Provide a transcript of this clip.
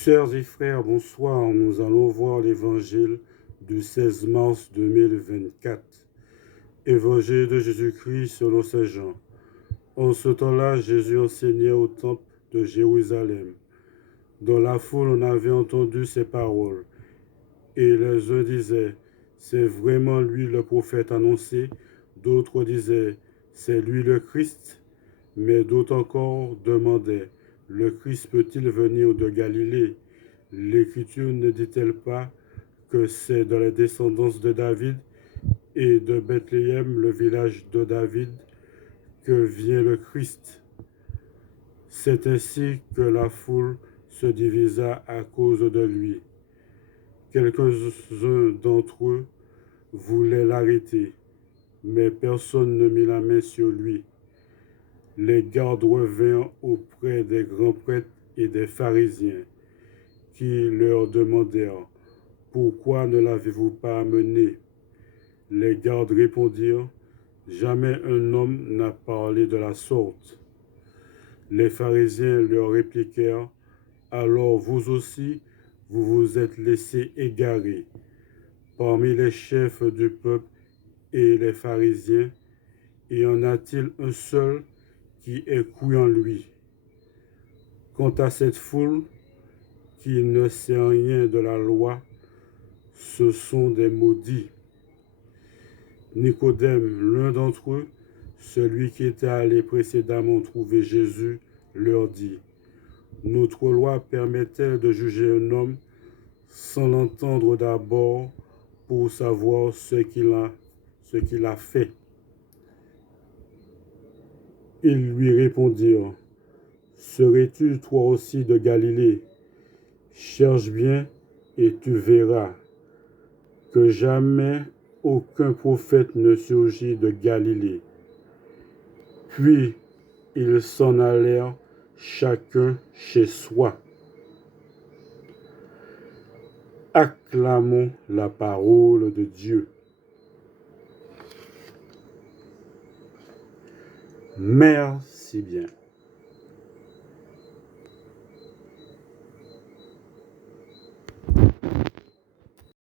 Sœurs et frères, bonsoir. Nous allons voir l'évangile du 16 mars 2024. Évangile de Jésus-Christ selon saint Jean. En ce temps-là, Jésus enseignait au temple de Jérusalem. Dans la foule, on avait entendu ces paroles. Et les uns disaient, c'est vraiment lui le prophète annoncé. D'autres disaient, c'est lui le Christ. Mais d'autres encore demandaient, le Christ peut-il venir de Galilée? L'Écriture ne dit-elle pas que c'est dans la descendance de David et de Bethléem, le village de David, que vient le Christ? C'est ainsi que la foule se divisa à cause de lui. Quelques-uns d'entre eux voulaient l'arrêter, mais personne ne mit la main sur lui. Les gardes revinrent auprès des grands prêtres et des pharisiens, qui leur demandèrent, « Pourquoi ne l'avez-vous pas amené ?» Les gardes répondirent, « Jamais un homme n'a parlé de la sorte. » Les pharisiens leur répliquèrent, « Alors vous aussi, vous vous êtes laissés égarer. Parmi les chefs du peuple et les pharisiens, y en a-t-il un seul qui ait cru en lui? Quant à cette foule qui ne sait rien de la loi, ce sont des maudits. » Nicodème, l'un d'entre eux, celui qui était allé précédemment trouver Jésus, leur dit, « Notre loi permet-elle de juger un homme sans l'entendre d'abord pour savoir ce qu'il a fait? » Ils lui répondirent, « Serais-tu toi aussi de Galilée? Cherche bien et tu verras que jamais aucun prophète ne surgit de Galilée. » Puis ils s'en allèrent chacun chez soi. Acclamons la parole de Dieu. Merci bien.